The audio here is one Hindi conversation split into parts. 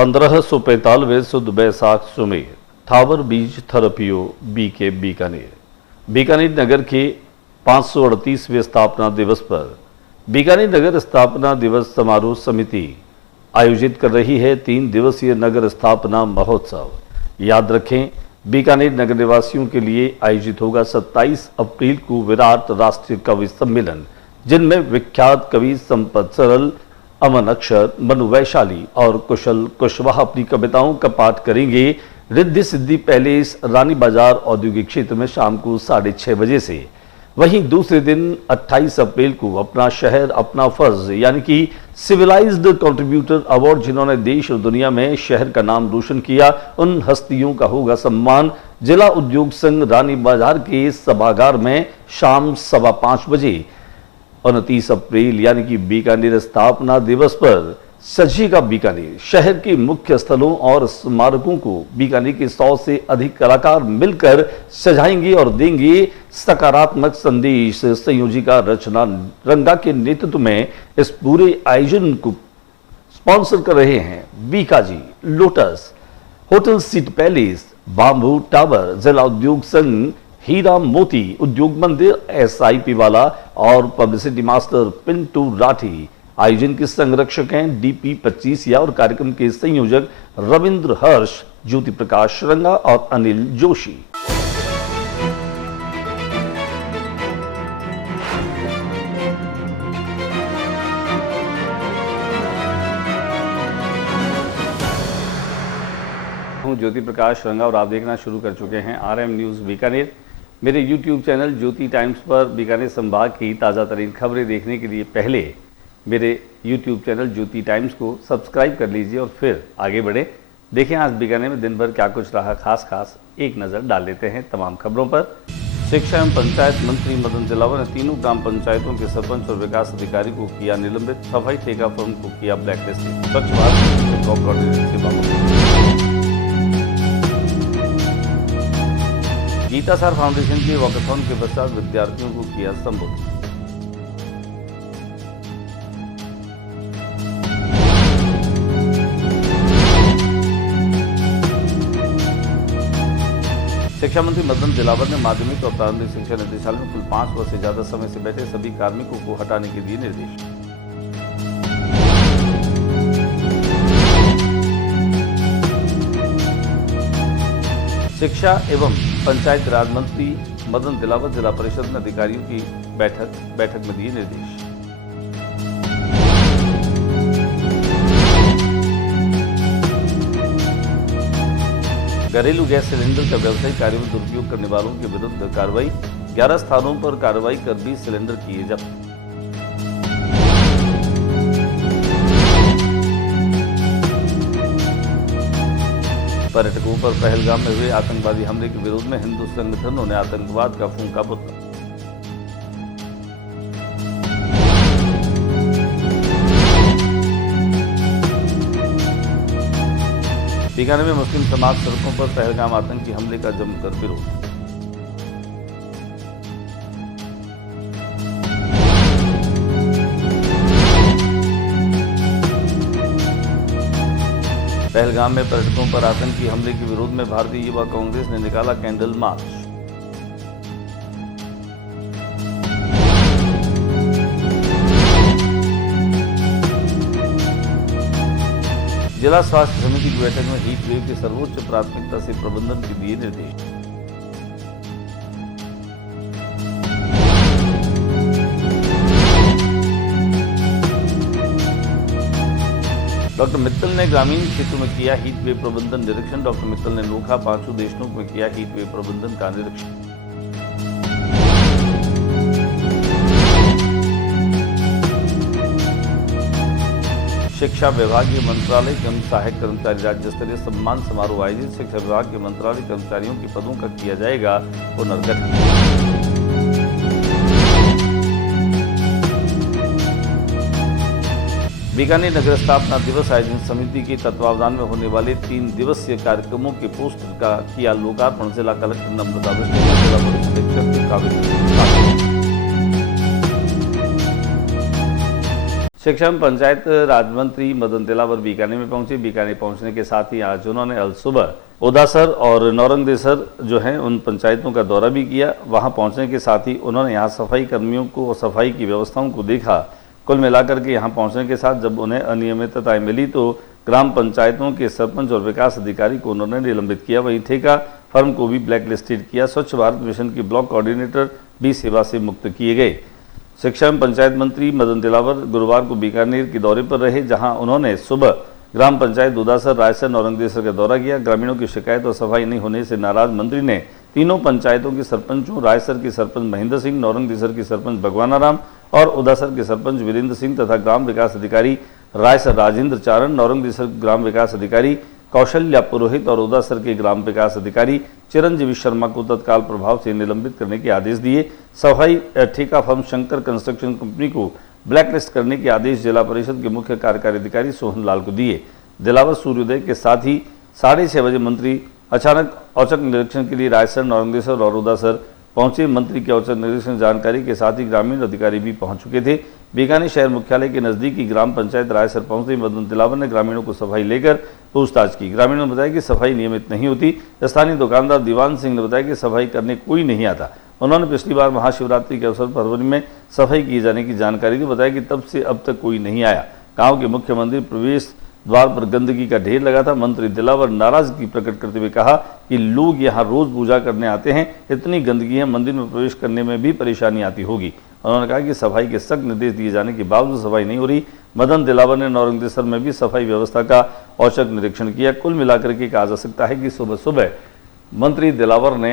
1545 सुद बैसाख सुमेर थावर बीज थरपियो बीके बीकानेर। बीकानेर नगर के 538वें स्थापना दिवस पर बीकानेर नगर स्थापना दिवस समारोह समिति आयोजित कर रही है 3 दिवसीय नगर स्थापना महोत्सव। याद रखें, बीकानेर नगर निवासियों के लिए आयोजित होगा 27 अप्रैल को विराट राष्ट्रीय कवि सम्मेलन, जिनमें विख्यात कवि संपत सरल, अमन अक्षर, मनु वैशाली और कुशल कुशवाहा अपनी कविताओं का पाठ करेंगे। रिद्धि सिद्धि पैलेस, रानी बाजार औद्योगिक क्षेत्र में शाम को 6:30 बजे से। वहीं दूसरे दिन 28 अप्रैल को अपना शहर अपना फर्ज यानी कि सिविलाइज्ड कंट्रीब्यूटर अवार्ड, जिन्होंने देश और दुनिया में शहर का नाम रोशन किया, उन हस्तियों का होगा सम्मान। जिला उद्योग संघ रानी बाजार के सभागार में शाम 5:15 बजे 29 अप्रैल यानी कि बीकानेर स्थापना दिवस पर सजेगा बीकानेर। शहर के मुख्य स्थलों और स्मारकों को बीकानेर के 100 से अधिक कलाकार मिलकर सजाएंगे और देंगे सकारात्मक संदेश। संयोजिका रचना रंगा के नेतृत्व में इस पूरे आयोजन को स्पॉन्सर कर रहे हैं Bikaji, lotus, hotel city palace, bamboo tower, जिला उद्योग संघ, हीरा मोती उद्योग मंदिर, SIP वाला और पब्लिसिटी मास्टर पिंटू राठी। आयोजन के संरक्षक हैं DP 25 और कार्यक्रम के संयोजक रविंद्र हर्ष, ज्योति प्रकाश रंगा और अनिल जोशी। हूं ज्योति प्रकाश रंगा और आप देखना शुरू कर चुके हैं RM न्यूज़ बीकानेर। मेरे YouTube चैनल ज्योति टाइम्स पर बीकानेर संभाग की ताज़ा तरीन खबरें देखने के लिए पहले मेरे YouTube चैनल ज्योति टाइम्स को सब्सक्राइब कर लीजिए और फिर आगे बढ़े। देखें आज बीकानेर में दिन भर क्या कुछ रहा, खास एक नज़र डाल लेते हैं तमाम खबरों पर। शिक्षा एवं पंचायत मंत्री मदन दिलावर ने तीनों ग्राम पंचायतों के सरपंच और विकास अधिकारी को किया निलंबित। सफाई ठेका फर्म को किया ब्लैकलिस्टेड। स्वच्छ भारत ब्लॉक कोऑर्डिनेटर के बाबू गीता सार फाउंडेशन के वॉकथॉन के पश्चात विद्यार्थियों को किया संबोधित। शिक्षा मंत्री मदन दिलावर ने माध्यमिक और प्रारंभिक शिक्षा निदेशालय में कुल 5 वर्ष से ज्यादा समय से बैठे सभी कार्मिकों को हटाने के दिए निर्देश। शिक्षा एवं पंचायत राज मंत्री मदन दिलावर जिला परिषद में अधिकारियों की बैठक में दिए निर्देश। घरेलू गैस सिलेंडर का व्यवसायिक कार्य में दुरुपयोग करने वालों के विरुद्ध कार्रवाई। 11 स्थानों पर कार्रवाई कर 20 सिलेंडर किए जब्त। पर्यटकों पर पहलगाम में हुए आतंकवादी हमले के विरोध में हिंदू संगठनों ने आतंकवाद का फूंका पुतला। बीकानेर में मुस्लिम समाज सड़कों पर पहलगाम आतंकी हमले का जमकर विरोध। पहलगाम में पर्यटकों पर आतंकी हमले के विरोध में भारतीय युवा कांग्रेस ने निकाला कैंडल मार्च। जिला स्वास्थ्य समिति की बैठक में हीट वेव की सर्वोच्च प्राथमिकता से प्रबंधन के दिए निर्देश। डॉक्टर मित्तल ने ग्रामीण क्षेत्रों में किया हीट वेव प्रबंधन निरीक्षण। डॉक्टर मित्तल ने नोखा 5 देशों में किया हीट वेव प्रबंधन का निरीक्षण। शिक्षा विभागीय मंत्रालय के सहायक कर्मचारी राज्य स्तरीय सम्मान समारोह आयोजित। शिक्षा विभाग के मंत्रालय कर्मचारियों के पदों का किया जाएगा पुनर्गठन। बीकानेर नगर स्थापना दिवस आयोजन समिति के तत्वावधान में होने वाले 3 दिवसीय कार्यक्रमों के पोस्टर का किया लोकार्पण। जिला कलेक्टर नम्रता बिष्ट ने जिला पुलिस अधीक्षक शिक्षा एवं पंचायत राज मंत्री मदन दिलावर बीकानेर में पहुंचे। बीकानेर पहुंचने के साथ ही आज उन्होंने अल सुबह उदासर और नौरंगदेसर जो हैं उन पंचायतों का दौरा भी किया। वहां पहुंचने के साथ ही उन्होंने यहां सफाई कर्मियों को और सफाई की व्यवस्थाओं को देखा। कुल मिलाकर के यहां पहुंचने के साथ जब उन्हें अनियमितताएं मिली तो ग्राम पंचायतों के सरपंच और विकास अधिकारी को उन्होंने निलंबित किया। वहीं ठेका फर्म को भी ब्लैक लिस्टेड किया। स्वच्छ भारत मिशन के ब्लॉक कोऑर्डिनेटर भी सेवा से मुक्त किए गए। शिक्षा एवं पंचायत मंत्री मदन दिलावर गुरुवार को बीकानेर के दौरे पर रहे, जहां उन्होंने सुबह ग्राम पंचायत उदासर, रायसर, नौरंगदेसर का दौरा किया। ग्रामीणों की शिकायत और सफाई नहीं होने से नाराज मंत्री ने तीनों पंचायतों के सरपंचों, रायसर के सरपंच महेंद्र सिंह, नौरंगदेसर के सरपंच भगवाना राम और उदासर के सरपंच वीरेंद्र सिंह तथा ग्राम विकास अधिकारी रायसर राजेंद्र चारण, नौरंगदेसर ग्राम विकास अधिकारी कौशल्या पुरोहित और उदासर के ग्राम विकास अधिकारी चिरंजीवी शर्मा को तत्काल प्रभाव से निलंबित करने के आदेश दिए। सफाई ठेका फर्म शंकर कंस्ट्रक्शन कंपनी को ब्लैकलिस्ट करने के आदेश जिला परिषद के मुख्य कार्यकारी अधिकारी सोहन लाल को दिए। दिलावर सूर्योदय के साथ ही 6:30 बजे मंत्री अचानक औचक निरीक्षण के लिए रायसर, नौरंगदेसर और उदासर पहुंचे। मंत्री के औचक निरीक्षण जानकारी के साथ ही ग्रामीण अधिकारी भी पहुंच चुके थे। बीकानेर शहर मुख्यालय के नजदीकी ग्राम पंचायत रायसर पहुंचते मदन दिलावर ने ग्रामीणों को सफाई लेकर पूछताछ की। ग्रामीणों ने बताया कि सफाई नियमित नहीं होती। स्थानीय दुकानदार दीवान सिंह ने बताया कि सफाई करने कोई नहीं आता। उन्होंने पिछली बार महाशिवरात्रि के अवसर पर फरवरी में सफाई किए जाने की जानकारी दी। बताया कि तब से अब तक कोई नहीं आया। गाँव के मुख्य मंदिर प्रवेश द्वार पर गंदगी का ढेर लगा था। मंत्री दिलावर नाराजगी प्रकट करते हुए कहा कि लोग यहाँ रोज पूजा करने आते हैं, इतनी गंदगी है, मंदिर में प्रवेश करने में भी परेशानी आती होगी। उन्होंने कहा कि सफाई के सख्त निर्देश दिए जाने के बावजूद सफाई नहीं हो रही। मदन दिलावर ने नौरंगदेसर में भी सफाई व्यवस्था का औचक निरीक्षण किया। कुल मिलाकर के कहा जा सकता है कि सुबह सुबह मंत्री दिलावर ने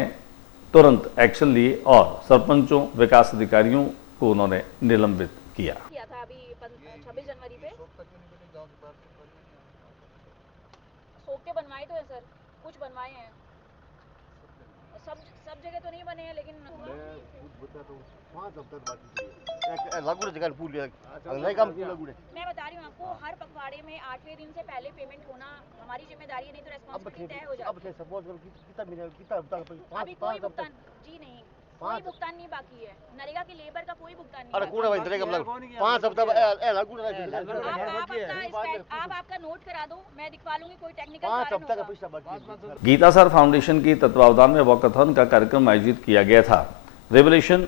तुरंत एक्शन लिए और सरपंचों, विकास अधिकारियों को उन्होंने निलंबित किया था अभी 26 जनवरी पे। सोखते बनवाए तो है सर, कुछ बनवाए हैं, सब जगह तो नहीं बने हैं, लेकिन मैं बता रही हूँ आपको, हर पखवाड़े में 8वें दिन से पहले पेमेंट होना हमारी जिम्मेदारी है, नहीं तो रेस्पॉन्सिबिलिटी तय हो जाती है। अभी कोई भुगतान जी नहीं, कोई भुगतान नहीं बाकी है। नरेगा की लेबर का कोई भुगतान नहीं। आप आपका नोट करा दो, मैं दिखवा लूंगी, कोई टेक्निकल। गीतासार फाउंडेशन की तत्वावधान में वॉकाथॉन का कार्यक्रम आयोजित किया गया था। रेवोल्यूशन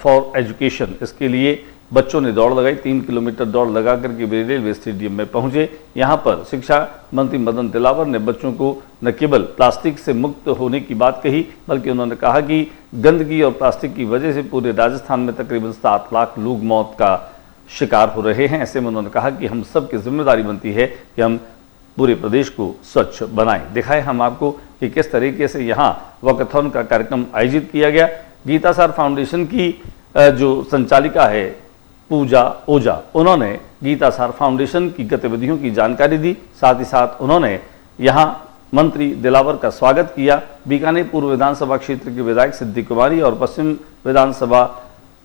फॉर एजुकेशन, इसके लिए बच्चों ने दौड़ लगाई। 3 किलोमीटर दौड़ लगा करके वे रेलवे स्टेडियम में पहुंचे। यहां पर शिक्षा मंत्री मदन दिलावर ने बच्चों को न केवल प्लास्टिक से मुक्त होने की बात कही, बल्कि उन्होंने कहा कि गंदगी और प्लास्टिक की वजह से पूरे राजस्थान में तकरीबन 7 लाख लोग मौत का शिकार हो रहे हैं। ऐसे में उन्होंने कहा कि हम सब की जिम्मेदारी बनती है कि हम पूरे प्रदेश को स्वच्छ बनाएं। दिखाएं हम आपको कि किस तरीके से यहाँ वॉकाथॉन का कार्यक्रम आयोजित किया गया। गीतासार फाउंडेशन की जो संचालिका है पूजा ओझा, उन्होंने गीतासार फाउंडेशन की गतिविधियों की जानकारी दी। साथ ही साथ उन्होंने यहाँ मंत्री दिलावर का स्वागत किया। बीकानेर पूर्व विधानसभा क्षेत्र के विधायक सिद्धि कुमारी और पश्चिम विधानसभा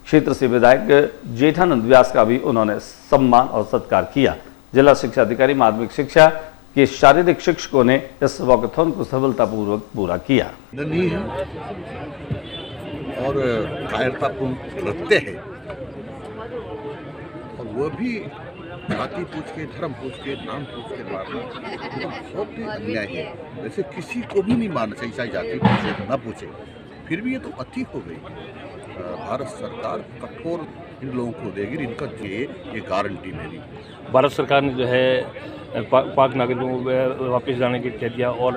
क्षेत्र से विधायक जेठानंद व्यास का भी उन्होंने सम्मान और सत्कार किया। जिला शिक्षा अधिकारी माध्यमिक शिक्षा के शारीरिक शिक्षकों ने इस वॉकाथॉन को सफलतापूर्वक पूरा किया। और कायरतापूर्ण रखते हैं, और वो भी जाति पूछ के, धर्म पूछ के, नाम पूछ के मारना बहुत ही अन्याय है। वैसे किसी को भी नहीं मारना चाहिए, चाहे जाति पूछे न पूछे, फिर भी ये तो अति हो गई। भारत सरकार कठोर इन लोगों को देगी, इनका ये गारंटी मेरी। भारत सरकार ने जो है पाक नागरिकों को वापस जाने के कह दिया, और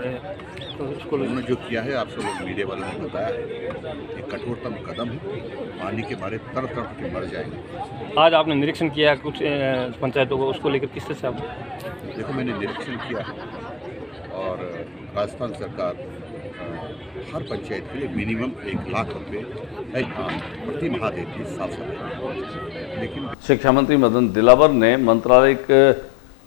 तो उसको उन्होंने जो किया है, आप सब लोग मीडिया वालों ने बताया है, एक कठोरतम कदम है। पानी के मारे तर के मर जाएंगे। आज आपने निरीक्षण किया कुछ पंचायतों को, उसको लेकर किस तरह से आप? देखो, मैंने निरीक्षण किया और राजस्थान सरकार हर पंचायत के लिए मिनिमम 1 लाख रुपये प्रति माह देती है साफ सफाई। लेकिन शिक्षा मंत्री मदन दिलावर ने मंत्रालय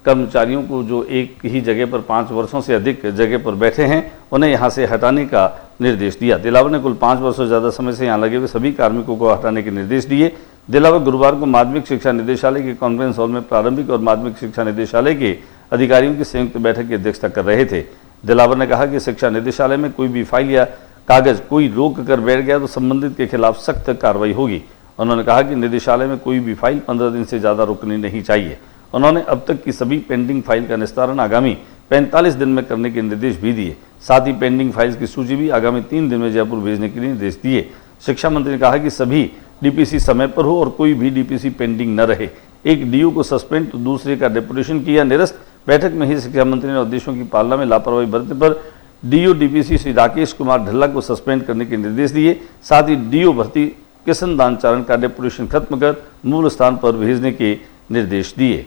कर्मचारियों को जो एक ही जगह पर 5 वर्षों से अधिक जगह पर बैठे हैं, उन्हें यहां से हटाने का निर्देश दिया। दिलावर ने कुल 5 वर्षों से ज़्यादा समय से यहां लगे हुए सभी कार्मिकों को हटाने के निर्देश दिए। दिलावर गुरुवार को माध्यमिक शिक्षा निदेशालय के कॉन्फ्रेंस हॉल में प्रारंभिक और माध्यमिक शिक्षा निदेशालय के अधिकारियों की संयुक्त बैठक की अध्यक्षता कर रहे थे। दिलावर ने कहा कि शिक्षा निदेशालय में कोई भी फाइल या कागज कोई रोक कर बैठ गया तो संबंधित के खिलाफ सख्त कार्रवाई होगी। उन्होंने कहा कि निदेशालय में कोई भी फाइल 15 दिन से ज़्यादा रुकनी नहीं चाहिए। उन्होंने अब तक की सभी पेंडिंग फाइल का निस्तारण आगामी 45 दिन में करने के निर्देश भी दिए। साथ ही पेंडिंग फाइल्स की सूची भी आगामी 3 दिन में जयपुर भेजने के लिए निर्देश दिए। शिक्षा मंत्री ने कहा कि सभी डीपीसी समय पर हो और कोई भी डीपीसी पेंडिंग न रहे। एक डीओ को सस्पेंड तो दूसरे का डेपुटेशन किया निरस्त। बैठक में ही शिक्षा मंत्री ने उद्देश्यों की पालना में लापरवाही बरतने पर डीओ डीपीसी श्री राकेश कुमार ढल्ला को सस्पेंड करने के निर्देश दिए। साथ ही डीओ भर्ती किशन दानचारण का डेपुटेशन खत्म कर मूल स्थान पर भेजने के निर्देश दिए।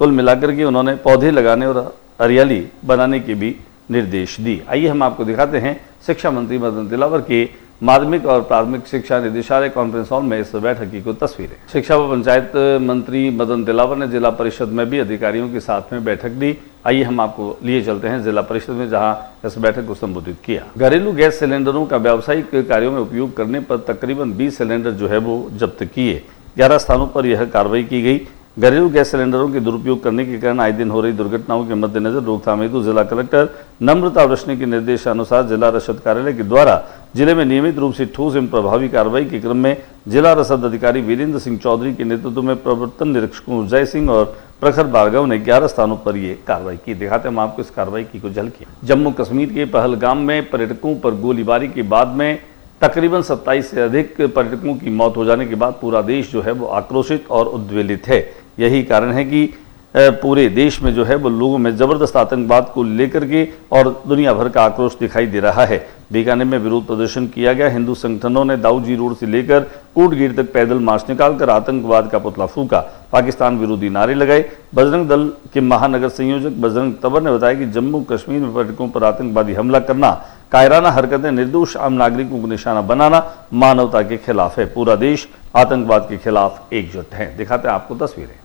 कुल मिलाकर के उन्होंने पौधे लगाने और हरियाली बनाने के भी निर्देश दिए। आइए हम आपको दिखाते हैं शिक्षा मंत्री मदन दिलावर के माध्यमिक और प्राथमिक शिक्षा निदेशालय कॉन्फ्रेंस हॉल में इस बैठक की कुछ तस्वीरें। शिक्षा व पंचायत मंत्री मदन दिलावर ने जिला परिषद में भी अधिकारियों के साथ में बैठक दी। आइए हम आपको लिए चलते हैं जिला परिषद में, जहां इस बैठक को संबोधित किया। घरेलू गैस सिलेंडरों का व्यावसायिक कार्यों में उपयोग करने पर तकरीबन 20 सिलेंडर जो है वो जब्त किए। 11 स्थानों पर यह कार्रवाई की गई। घरेलू गैस सिलेंडरों के दुरुपयोग करने के कारण आए दिन हो रही दुर्घटनाओं के मद्देनजर रोकथाम हेतु जिला कलेक्टर नम्रता वृष्णि के निर्देशानुसार जिला रसद कार्यालय के द्वारा जिले में नियमित रूप से ठोस एवं प्रभावी कार्रवाई के क्रम में जिला रसद अधिकारी वीरेंद्र सिंह चौधरी के नेतृत्व में प्रवर्तन निरीक्षकों जय सिंह और प्रखर भार्गव ने 11 स्थानों पर ये कार्रवाई की। दिखाते हम आपको इस कार्रवाई की कुछ झलकियां। जम्मू कश्मीर के पहलगाम में पर्यटकों पर गोलीबारी के बाद में तकरीबन 27 से अधिक पर्यटकों की मौत हो जाने के बाद पूरा देश जो है वो आक्रोशित और उद्वेलित है। यही कारण है कि पूरे देश में जो है वो लोगों में जबरदस्त आतंकवाद को लेकर के और दुनिया भर का आक्रोश दिखाई दे रहा है। बीकानेर में विरोध प्रदर्शन किया गया। हिंदू संगठनों ने दाऊजी रोड से लेकर कोटगेट तक पैदल मार्च निकालकर आतंकवाद का पुतला फूंका, पाकिस्तान विरोधी नारे लगाए। बजरंग दल के महानगर संयोजक बजरंग तंवर ने बताया कि जम्मू कश्मीर में पर्यटकों पर आतंकवादी हमला करना, कायराना हरकतें, निर्दोष आम नागरिकों को निशाना बनाना मानवता के खिलाफ है। पूरा देश आतंकवाद के खिलाफ एकजुट है। दिखाते हैं आपको तस्वीरें।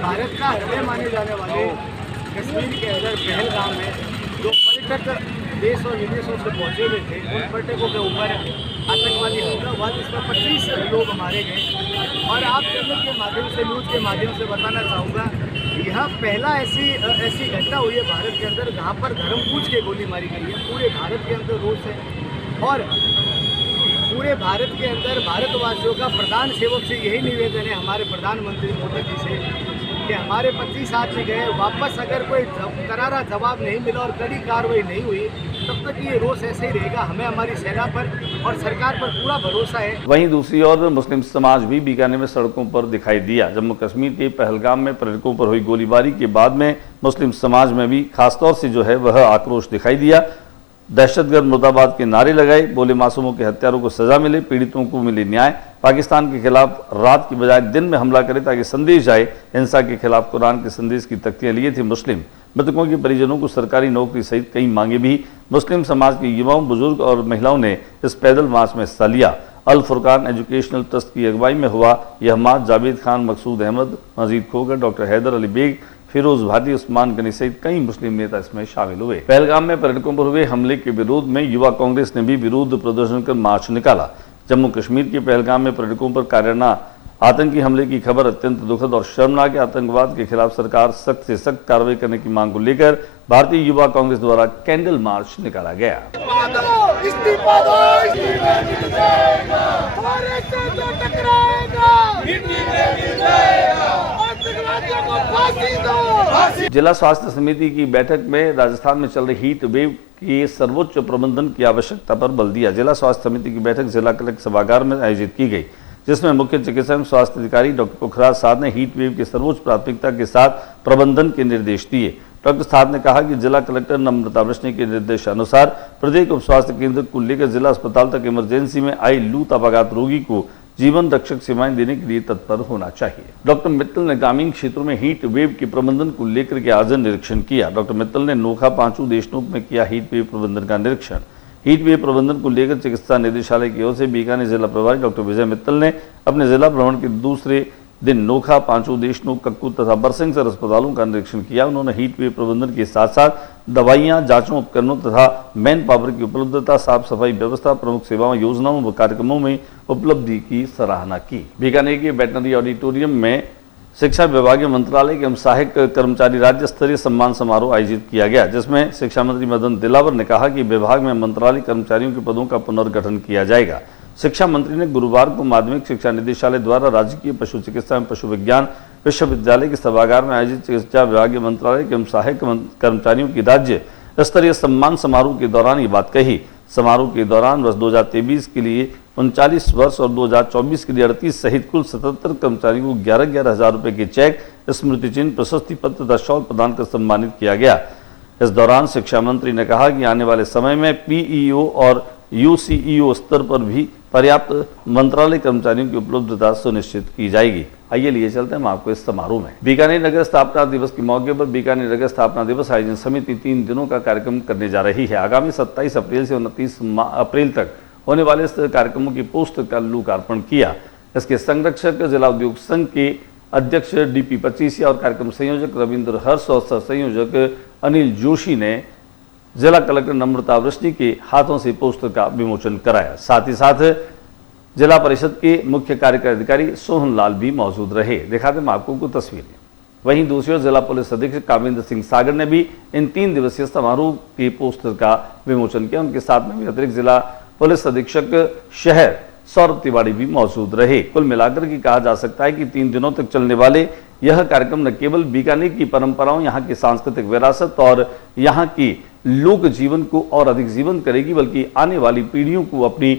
भारत का हृदय माने जाने वाले कश्मीर के अंदर पहलगाम में जो पर्यटक देश और विदेशों से पहुंचे हुए थे, उन पर्यटकों के ऊपर आतंकवादी हमला हुआ जिसमें 25 लोग मारे गए। और आप चैनल के माध्यम से, न्यूज़ के माध्यम से बताना चाहूँगा, यह पहला ऐसी घटना हुई है भारत के अंदर जहाँ पर धर्म पूछ के गोली मारी गई है। पूरे भारत के अंदर रोष है और पूरे भारत के अंदर भारतवासियों का प्रधान सेवक से यही निवेदन है हमारे प्रधानमंत्री मोदी जी से कि हमारे 25 आदमी गए वापस, अगर कोई करारा जवाब नहीं मिला और कड़ी कार्रवाई नहीं हुई तब तक ये रोष ऐसे ही रहेगा। हमें हमारी सेना पर और सरकार पर पूरा भरोसा है। वहीं दूसरी ओर मुस्लिम समाज भी बीकानेर में सड़कों पर दिखाई दिया। जम्मू कश्मीर के पहलगाम में पर्यटकों पर हुई गोलीबारी के बाद में मुस्लिम समाज में भी खासतौर से जो है वह आक्रोश दिखाई दिया। दहशतगर्द मुर्दाबाद के नारे लगाए, बोले मासूमों के हत्यारों को सजा मिले, पीड़ितों को मिले न्याय, पाकिस्तान के खिलाफ रात की बजाय दिन में हमला करे ताकि संदेश जाए। हिंसा के खिलाफ कुरान के संदेश की तख्तियां लिए थे मुस्लिम। मृतकों के परिजनों को सरकारी नौकरी सहित कई मांगे भी। मुस्लिम समाज के युवाओं, बुजुर्ग और महिलाओं ने इस पैदल मार्च में हिस्सा लिया। अल फुरकान एजुकेशनल ट्रस्ट की अगुवाई में हुआ यह मार्च जावेद खान, मकसूद अहमद, मजीद खोगर, डॉक्टर हैदर अली बेग, फिरोज भाटी, उस्मान गनी सहित कई मुस्लिम नेता इसमें शामिल हुए। पहलगाम में पर्यटकों पर हुए हमले के विरोध में युवा कांग्रेस ने भी विरोध प्रदर्शन कर मार्च निकाला। जम्मू कश्मीर के पहलगाम में पर्यटकों पर कायराना आतंकी हमले की खबर अत्यंत दुखद और शर्मनाक है। आतंकवाद के खिलाफ सरकार सख्त से सख्त कार्रवाई करने की मांग को लेकर भारतीय युवा कांग्रेस द्वारा कैंडल मार्च निकाला गया। जिला स्वास्थ्य समिति की बैठक में राजस्थान में चल रही हीट वेव की सर्वोच्च प्रबंधन की आवश्यकता पर बल दिया। जिला स्वास्थ्य समिति की बैठक जिला कलेक्टर सभागार में आयोजित की गई, जिसमें मुख्य चिकित्सा एवं स्वास्थ्य अधिकारी डॉक्टर पुखराज साध ने हीट वेव के सर्वोच्च प्राथमिकता के साथ प्रबंधन के निर्देश दिए। डॉक्टर साध ने कहा कि जिला कलेक्टर नम्रता वृष्णि के निर्देशानुसार प्रत्येक उप स्वास्थ्य केंद्र को लेकर जिला अस्पताल तक इमरजेंसी में आई लू तापाघात रोगी को जीवन रक्षक सेवाएं देने के लिए तत्पर होना चाहिए। डॉक्टर मित्तल ने ग्रामीण क्षेत्रों में हीट वेव के प्रबंधन को लेकर के आज निरीक्षण किया। डॉक्टर मित्तल ने नोखा, पांचू, देशनोक में किया हीट वेव प्रबंधन का निरीक्षण। हीट वेव प्रबंधन को लेकर चिकित्सा निदेशालय की ओर से बीकानेर जिला प्रभारी डॉक्टर विजय मित्तल ने अपने जिला भ्रमण के दूसरे दिन नोखा, पांचू, देशनोक, कक्कू तथा बरसिंहसर अस्पतालों का निरीक्षण किया। उन्होंने हीट वेव प्रबंधन के साथ साथ दवाइयां, जांचों, उपकरणों तथा मैन पावर की उपलब्धता, साफ सफाई व्यवस्था, प्रमुख सेवाओं, योजनाओं व कार्यक्रमों में उपलब्धि की सराहना की। बीकानेर के वेटनरी ऑडिटोरियम में शिक्षा विभागीय मंत्रालय के सहायक कर्मचारी राज्य स्तरीय सम्मान समारोह आयोजित किया गया, जिसमें शिक्षा मंत्री मदन दिलावर ने कहा कि विभाग में मंत्रालय कर्मचारियों के पदों का पुनर्गठन किया जाएगा। शिक्षा मंत्री ने गुरुवार को माध्यमिक शिक्षा निदेशालय द्वारा राजकीय पशु चिकित्सा एवं पशु विज्ञान विश्वविद्यालय के सभागार में आयोजित चिकित्सा विभागीय मंत्रालय के सहायक कर्मचारियों की राज्य स्तरीय सम्मान समारोह के दौरान ये बात कही। समारोह के दौरान वर्ष 2023 के लिए 39 वर्ष और 2024 के लिए 38 सहित कुल 77 कर्मचारियों को 11,11 हजार रुपए के चेक, स्मृति चिन्ह, प्रशस्ति पत्र तथा शॉल प्रदान कर सम्मानित किया गया। इस दौरान शिक्षा मंत्री ने कहा कि आने वाले समय में पीईओ और यूसीईओ स्तर पर भी पर्याप्त मंत्रालय कर्मचारियों की उपलब्धता सुनिश्चित की जाएगी। आइए लिए चलते हैं हम आपको इस समारोह में। बीकानेर नगर स्थापना दिवस के मौके पर बीकानेर नगर स्थापना दिवस आयोजन समिति 3 दिनों का कार्यक्रम करने जा रही है। आगामी 27 अप्रैल से 29 अप्रैल तक होने वाले इस कार्यक्रमों की पोस्टर का लोकार्पण किया। इसके संरक्षक जिला उद्योग संघ के अध्यक्ष डीपी पचीसिया और कार्यक्रम संयोजक रविंद्र हर्ष और सह संयोजक अनिल जोशी ने जिला कलेक्टर नम्रता वृष्टि के हाथों से पोस्टर का विमोचन कराया। साथ ही साथ जिला परिषद के मुख्य कार्यकारी अधिकारी सोहन लाल भी मौजूद रहे। दिखाते हैं आपको कुछ तस्वीरें। वहीं दूसरी ओर जिला पुलिस अधीक्षक काविंद्र सिंह सागर ने भी इन 3 दिवसीय समारोह के पोस्टर का विमोचन किया। उनके साथ में भी अतिरिक्त जिला पुलिस अधीक्षक शहर सौरभ तिवारी भी मौजूद रहे। कुल मिलाकर के कहा जा सकता है कि 3 दिनों तक चलने वाले यह कार्यक्रम न केवल बीकानेर की परंपराओं, यहाँ की सांस्कृतिक विरासत और यहाँ की लोक जीवन को और अधिक जीवंत करेगी, बल्कि आने वाली पीढ़ियों को अपनी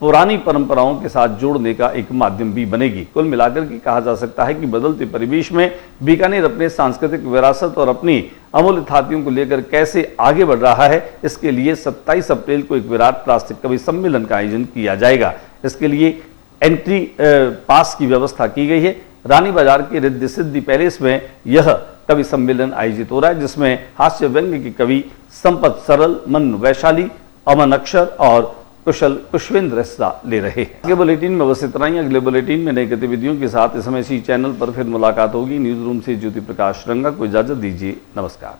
पुरानी परंपराओं के साथ जोड़ने का एक माध्यम भी बनेगी। कुल मिलाकर के कहा जा सकता है कि बदलते परिवेश में बीकानेर अपने सांस्कृतिक विरासत और अपनी अमूल्य थातियों को लेकर कैसे आगे बढ़ रहा है, इसके लिए 27 अप्रैल को एक विराट प्लास्टिक कवि सम्मेलन का आयोजन किया जाएगा। इसके लिए एंट्री पास की व्यवस्था की गई है। रानी बाजार के रिद्धि सिद्धि पैलेस में यह कवि सम्मेलन आयोजित हो रहा है, जिसमें हास्य व्यंग्य के कवि संपत सरल, मन वैशाली, अमन अक्षर और कुशल कुशवेंद्र हिस्सा ले रहे हैं। अगले बुलेटिन में बस इतना ही। अगले बुलेटिन में नई गतिविधियों के साथ इस समय इसी चैनल पर फिर मुलाकात होगी। न्यूज रूम से ज्योति प्रकाश रंगा को इजाजत दीजिए। नमस्कार।